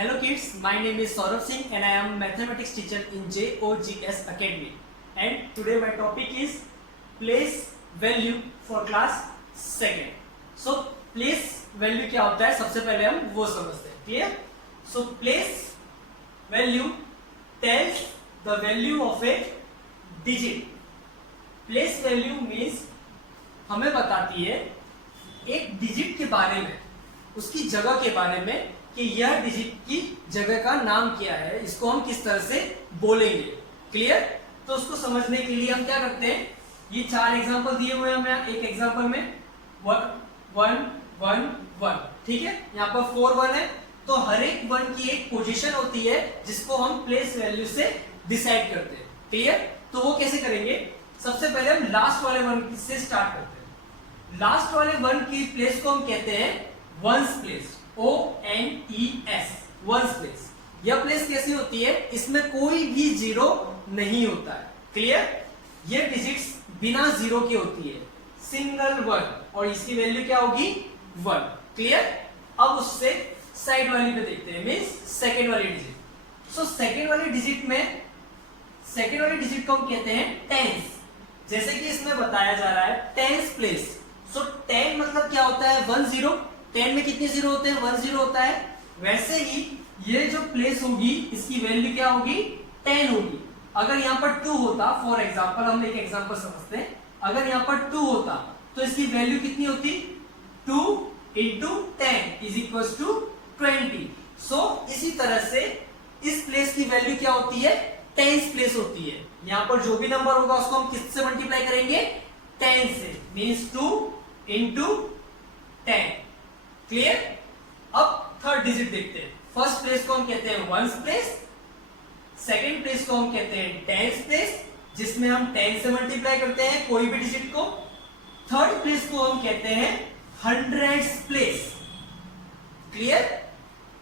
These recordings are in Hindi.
Hello kids, my name is Saurabh Singh and I am mathematics teacher in JOGS Academy. And today my topic is place value for class second. So place value क्या होता है सबसे पहले हम वो समझते हैं. Clear? So place value tells the value of a digit. Place value means हमें बताती है एक डिजिट के बारे में, उसकी जगह के बारे में कि यह डिजिट की जगह का नाम क्या है, इसको हम किस तरह से बोलेंगे. क्लियर? तो उसको समझने के लिए हम क्या करते हैं, ये चार एग्जांपल दिए हुए हैं हमें. एक एग्जांपल में 1 1 1, ठीक है, यहाँ पर 4 1 है. तो हर एक 1 की एक पोजीशन होती है जिसको हम प्लेस वैल्यू से डिसाइड करते हैं. क्लियर? तो वो कैसे करेंगे, सबसे पहले हम लास्ट वाले 1 से स्टार्ट करते हैं. लास्ट वाले 1 की प्लेस को हम कहते हैं ones place, ONES, ones place. यह प्लेस कैसी होती है, इसमें कोई भी जीरो नहीं होता है. क्लियर? ये डिजिट्स बिना जीरो की होती है, सिंगल 1, और इसकी वैल्यू क्या होगी 1. क्लियर? अब उससे साइड वाली पे देखते हैं, मींस सेकंड वाली डिजिट. सो सेकंड वाली डिजिट में, सेकंड वाली डिजिट को हम कहते हैं टेंस. जैसे कि इसमें बताया जा रहा है टेंस प्लेस. सो 10 मतलब क्या होता है 1 0. 10 में कितने जीरो होते हैं, 1 0 होता है. वैसे ही ये जो प्लेस होगी इसकी वैल्यू क्या होगी 10 होगी. अगर यहाँ पर 2 होता, फॉर एग्जांपल हम एक एग्जांपल समझते हैं, अगर यहाँ पर 2 होता तो इसकी वैल्यू कितनी होती, 2 into 10 is equals to 20. सो इसी तरह से इस प्लेस की वैल्यू क्या होती है, टेंस प्लेस होती है. यहाँ पर जो भी नंबर होगा उसको हम किससे मल्टीप्लाई करेंगे, 10 से, मीन्स 2 into 10. क्लियर? अब थर्ड डिजिट देखते हैं. फर्स्ट प्लेस को हम कहते हैं वंस प्लेस, सेकंड प्लेस को हम कहते हैं टेंस प्लेस, जिसमें हम 10 से मल्टीप्लाई करते हैं कोई भी डिजिट को. थर्ड प्लेस को हम कहते हैं हंड्रेड्स प्लेस. क्लियर?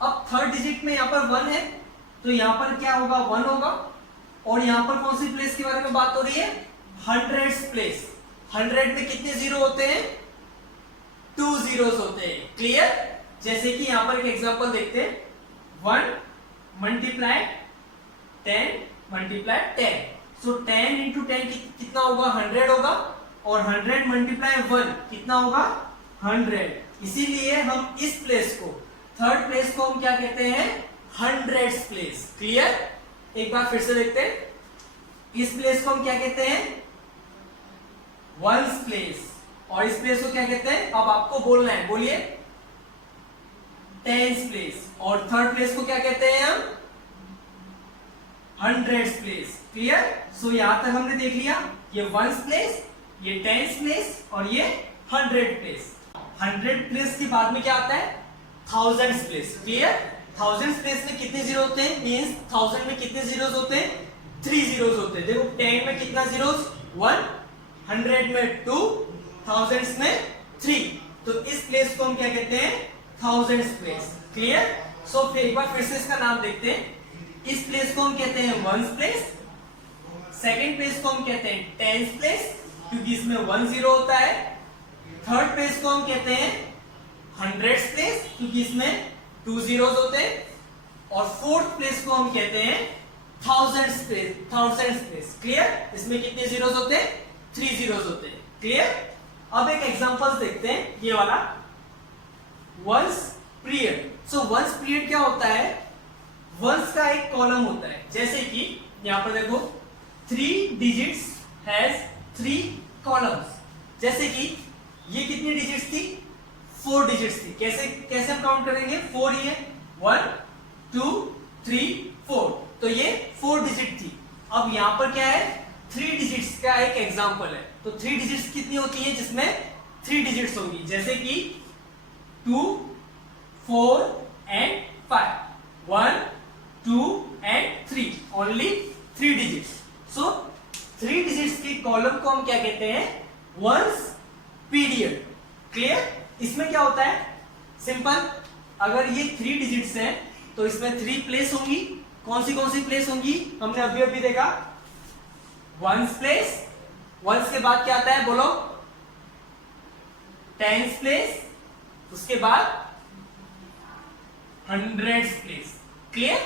अब थर्ड डिजिट में यहां पर 1 है तो यहां पर क्या होगा 1 होगा, और यहां पर कौन सी प्लेस के बारे में बात हो रही है, हंड्रेड्स प्लेस. 100 में कितने जीरो होते हैं, 2 zeros होते हैं. क्लियर? जैसे कि यहां पर एक एग्जांपल देखते हैं, 1 मल्टीप्लाई 10 मल्टीप्लाई 10. सो 10 into 10 कितना होगा 100 होगा, और 100 मल्टीप्लाई 1 कितना होगा 100. इसीलिए हम इस प्लेस को, थर्ड प्लेस को हम क्या कहते हैं, हंड्रेड्स प्लेस. क्लियर? एक बार फिर से देखते हैं, इस प्लेस को हम क्या कहते हैं, वंस प्लेस, और इस प्लेस को क्या कहते हैं, अब आपको बोलना है, बोलिए, टेंस प्लेस. और थर्ड प्लेस को क्या कहते हैं हम, हंड्रेड्स प्लेस. क्लियर? सो यहां तक हमने देख लिया, ये वंस प्लेस, ये टेंस प्लेस, और ये हंड्रेड प्लेस. 100 प्लेस के बाद में क्या आता है, thousands place. Clear? Thousands place में कितने जीरो होते हैं, मींस 1000 में कितने जीरोस होते हैं, 3 जीरोस होते हैं. देखो 10 में कितना जीरोस 1, 100 में 2, थाउजेंड्स में 3. तो इस प्लेस को हम क्या कहते हैं, थाउजेंड्स प्लेस. क्लियर? सो फिर एक बार फिर से इसका नाम देखते हैं. इस प्लेस को हम कहते हैं वंस प्लेस, सेकंड प्लेस को हम कहते हैं टेंस प्लेस, क्योंकि इसमें 1 0 होता है. थर्ड प्लेस को हम कहते हैं हंड्रेड्स प्लेस, क्योंकि इसमें 2 zeros होते हैं. और फोर्थ प्लेस को हम कहते हैं thousands place, thousands place. Clear? इसमें कितने जीरोस होते हैं, 3 zeros होते हैं. क्लियर? अब एक एग्जांपल देखते हैं, ये वाला ones period. So ones period क्या होता है, वंस का एक कॉलम होता है. जैसे कि यहां पर देखो 3 digits हैज 3 columns. जैसे कि ये कितनी डिजिट्स थी, 4 डिजिट्स थी. कैसे कैसे हम काउंट करेंगे, 4 ही है, 1 2 3 4. तो ये 4 डिजिट थी. अब यहां पर क्या है, 3 डिजिट्स का एक एग्जांपल है. तो 3 डिजिट्स कितनी होती है, जिसमें 3 डिजिट्स होंगी. जैसे कि 2 4 and 5, 1 2 and 3, only 3 digits. So 3 digits की कॉलम को हम क्या कहते हैं, वंस पीरियड. क्लियर? इसमें क्या होता है, सिंपल, अगर ये 3 डिजिट्स हैं तो इसमें 3 प्लेस होंगी. कौन सी प्लेस होंगी, हमने अभी अभी देखा, वंस प्लेस. वंस के बाद क्या आता है, बोलो, टेंस प्लेस, उसके बाद हंड्रेड्स प्लेस. क्लियर?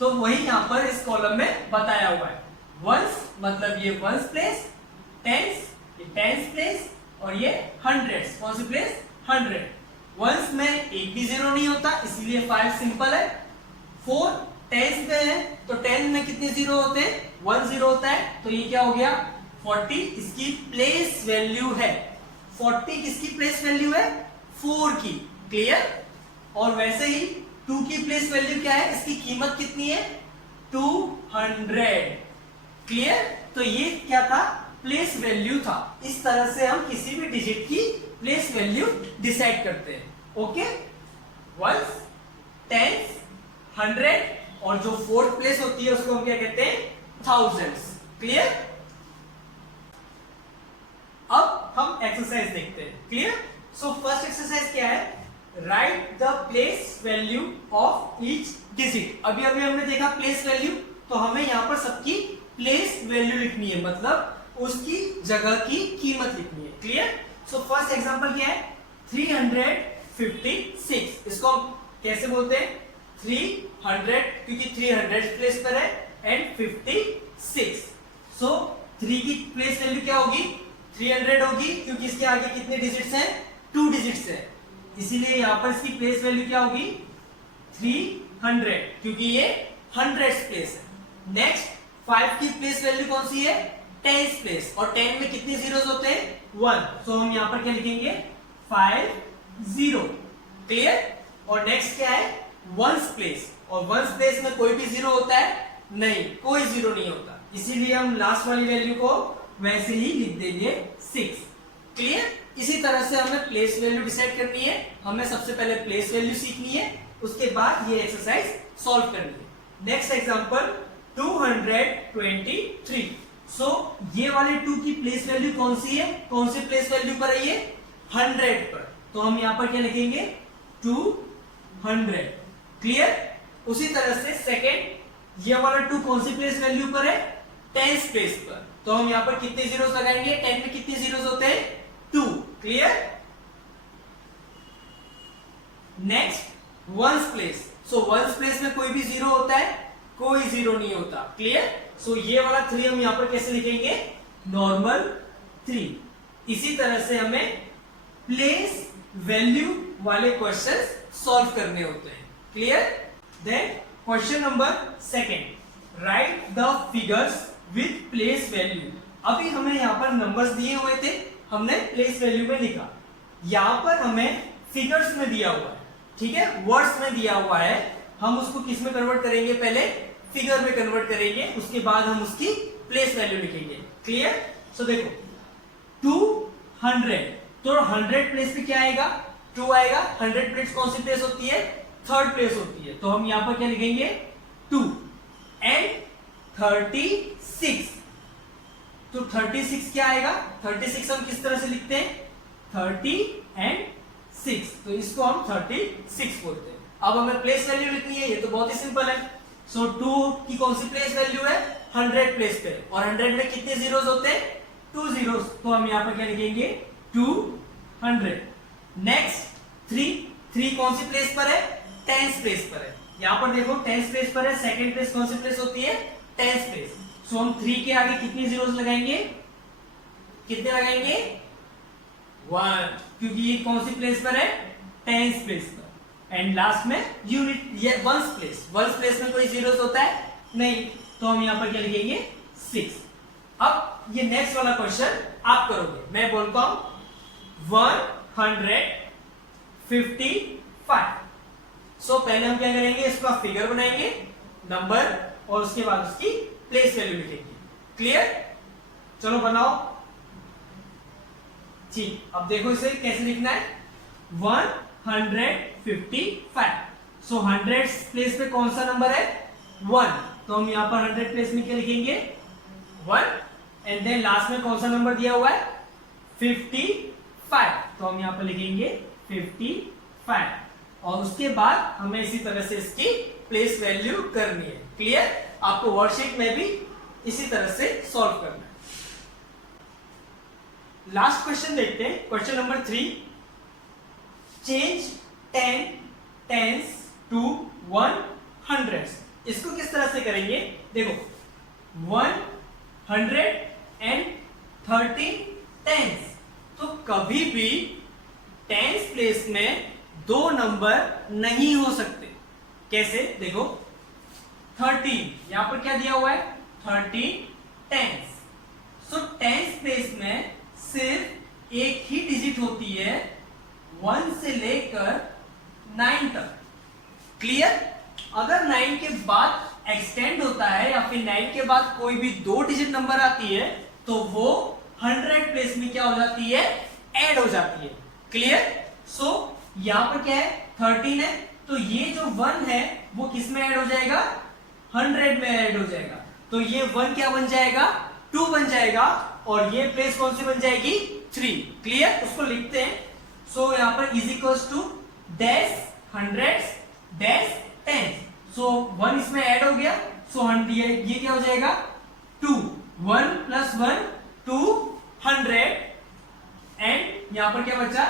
तो वही यहाँ पर इस कॉलम में बताया हुआ है। वंस मतलब ये वंस प्लेस, टेंस ये टेंस प्लेस, और ये हंड्रेड्स कौन सी प्लेस? 100। वंस में एक भी जीरो नहीं होता इसलिए 5 सिंपल है। 4 टेंस में है तो 10 में कितने जीरो होते हैं? 1 जीरो होता है, तो ये क्या हो गया? 40 इसकी प्लेस वैल्यू है। 40 किसकी प्लेस वैल्यू है? 4 की। क्लियर? और वैसे ही 2 की प्लेस वैल्यू क्या है? इसकी कीमत कितनी है? 200। क्लियर? तो ये क्या था? प्लेस वैल्यू था। इस तरह से हम किसी भी डिजिट की प्लेस वैल्यू डिसाइड करते हैं। ओके, वंस, टेंस, 100 और जो फोर्थ प्लेस होती है उसको हम क्या कहते हैं? थाउजेंड्स। क्लियर? अब हम एक्सरसाइज देखते हैं। क्लियर? सो फर्स्ट एक्सरसाइज क्या है? Right the place value of each digit. अभी अभी हमने देखा प्लेस वैल्यू, तो हमें यहां पर सबकी प्लेस वैल्यू लिखनी है, मतलब उसकी जगह की कीमत लिखनी है। क्लियर? सो फर्स्ट एग्जांपल क्या है? 356। इसको हम कैसे बोलते हैं? 300 क्योंकि 300 प्लेस पर है एंड 56। सो 3 की प्लेस वैल्यू क्या होगी? 300 होगी क्योंकि इसके आगे कितने डिजिट्स हैं? 2 डिजिट्स हैं, इसीलिए यहां पर इसकी प्लेस वैल्यू क्या होगी? 300 क्योंकि ये 100th प्लेस है। नेक्स्ट 5 की प्लेस वैल्यू कौन सी है? 10th प्लेस, और 10 में कितने जीरोस होते हैं? 1। तो हम यहां पर क्या लिखेंगे? 50। क्लियर? और नेक्स्ट क्या है? 1st प्लेस, और 1st प्लेस में कोई भी जीरो होता है? नहीं, कोई जीरो नहीं होता, इसीलिए हम लास्ट वाली वैल्यू को वैसे ही लिख देंगे 6। क्लियर? इसी तरह से हमें प्लेस वैल्यू डिसाइड करनी है। हमें सबसे पहले प्लेस वैल्यू सीखनी है, उसके बाद ये एक्सरसाइज सॉल्व करनी है। Next example 223। सो ये वाले 2 की प्लेस वैल्यू कौन सी है? कौन सी प्लेस वैल्यू पर है ये? 100 पर, तो हम यहां पर क्या लिखेंगे? 200। क्लियर? उसी तरह से सेकेंड ये वाला 2 कौन सी प्लेस वैल्यू पर है? 10th प्लेस पर, तो हम यहां पर कितने जीरोस लगाएंगे? 10 में कितने जीरोस होते हैं? 2। Clear? Next 1st place. So 1st place में कोई भी जीरो होता है? कोई जीरो नहीं होता। क्लियर? सो ये वाला 3 हम यहां पर कैसे लिखेंगे? नॉर्मल 3। इसी तरह से हमें प्लेस वैल्यू वाले क्वेश्चंस सॉल्व करने होते हैं। Clear? Then question number 2, write the figures with place value. अभी हमें यहां पर नंबर्स दिए हुए थे, हमने प्लेस वैल्यू में लिखा। यहां पर हमें फिगर्स में दिया हुआ है, ठीक है, वर्ड्स में दिया हुआ है। हम उसको किस में कन्वर्ट करेंगे? पहले फिगर में कन्वर्ट करेंगे, उसके बाद हम उसकी प्लेस वैल्यू लिखेंगे। क्लियर? सो देखो 200, तो 100 प्लेस पे क्या आएगा? 2 आएगा। 100 प्लेस कौन सी प्लेस होती है? 3rd प्लेस होती है, तो हम यहां पर क्या लिखेंगे? 2 एंड 36। तो 36 क्या आएगा? 36 हम किस तरह से लिखते हैं? 30 एंड 6, तो इसको हम 36 बोलते हैं। अब हमें प्लेस वैल्यू लिखनी है, ये तो बहुत ही सिंपल है। सो 2 की कौन सी प्लेस वैल्यू है? 100 प्लेस पे, और 100 में कितने जीरोस होते हैं? 2 जीरोस, तो हम यहां पर क्या लिखेंगे? 200। नेक्स्ट 3 कौन सी प्लेस पर है? 10th प्लेस पर है। यहां पर देखो 10th प्लेस पर है, सेकंड प्लेस कौन सी प्लेस होती है? 10th place. सो हम 3 के आगे कितने जीरोस लगाएंगे? कितने लगाएंगे? 1, क्योंकि ये कौन सी प्लेस पर है? 10th प्लेस पर। एंड लास्ट में यूनिट, ये 1st प्लेस। 1st प्लेस में कोई जीरोस होता है? नहीं, तो हम यहां पर क्या लिखेंगे? 6। अब ये नेक्स्ट वाला क्वेश्चन आप करोगे, मैं बोलता हूं 155। सो पहले हम क्या करेंगे? इसका फिगर बनाएंगे, नंबर, और उसके बाद उसकी प्लेस वैल्यू लिखेंगे। क्लियर? चलो बनाओ। ठीक, अब देखो इसे कैसे लिखना है। 155। सो 100 प्लेस पे कौन सा नंबर है? 1, तो हम यहां पर 100 प्लेस में क्या लिखेंगे? 1, एंड देन लास्ट में कौन सा नंबर दिया हुआ है? 55, तो हम यहां पर लिखेंगे 55, और उसके बाद हमें इसी तरह से इसकी प्लेस वैल्यू करनी है। क्लियर? आपको वर्कशीट में भी इसी तरह से सॉल्व करना है। लास्ट क्वेश्चन देखते हैं, question number 3, change 10 tens to 1 hundreds. इसको किस तरह से करेंगे, देखो 113 टेंस, तो कभी भी टेंस प्लेस में दो नंबर नहीं हो सकते। कैसे, देखो 13, यहां पर क्या दिया हुआ है 13 टेंस, सो टेंस प्लेस में सिर्फ एक ही डिजिट होती है 1 से लेकर 9 तक। क्लियर, अगर 9 के बाद एक्सटेंड होता है या फिर 9 के बाद कोई भी दो डिजिट नंबर आती है तो वो 100 प्लेस में क्या हो जाती है, ऐड हो जाती है। क्लियर, सो यहां पर क्या है 13 है, तो ये जो 1 है वो किस में ऐड हो जाएगा, 100 में ऐड हो जाएगा, तो ये 1 क्या बन जाएगा, 2 बन जाएगा, और ये प्लेस कौन सी बन जाएगी, 3। क्लियर, उसको लिखते हैं। सो यहां पर is equals to dash hundreds dash tens, so 1 इसमें ऐड हो गया, सो ये क्या हो जाएगा 2, 1 प्लस 1 200, एंड यहां पर क्या बचा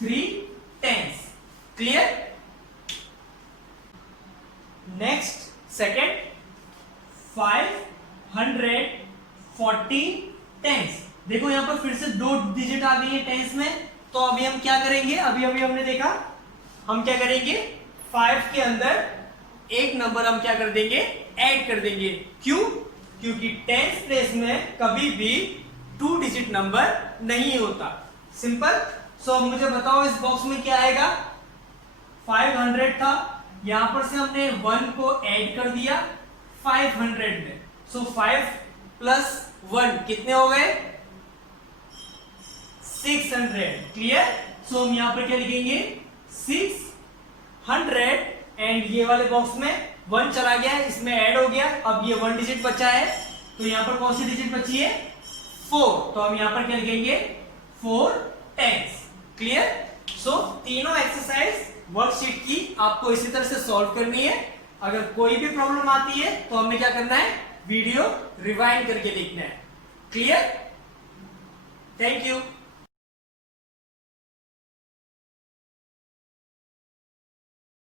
3 tens. Clear, next second 540 tens. देखो यहां पर फिर से दो डिजिट आ गई है टेंस में, तो अभी हम क्या करेंगे, अभी हमने देखा हम क्या करेंगे 5 के अंदर एक नंबर हम क्या कर देंगे, ऐड कर देंगे। क्यों, क्योंकि टेंस प्लेस में कभी भी 2 डिजिट नंबर नहीं होता। सिंपल। सो मुझे बताओ इस बॉक्स में क्या आएगा, 500 था, यहां पर से हमने 1 को ऐड कर दिया 500 में, सो 5 प्लस 1 कितने हो गए 600। क्लियर, सो हम यहां पर क्या लिखेंगे 600, एंड ये वाले बॉक्स में 1 चला गया, इसमें ऐड हो गया, अब ये 1 डिजिट बचा है, तो यहां पर कौन सी डिजिट बची है 4, तो हम यहां पर क्या लिखेंगे 4 टेंस। क्लियर, सो तीनों एक्सरसाइज वर्कशीट की आपको इसी तरह से सॉल्व करनी है। अगर कोई भी प्रॉब्लम आती है तो हमें क्या करना है, वीडियो रिवाइंड करके देखना है। Clear, thank you.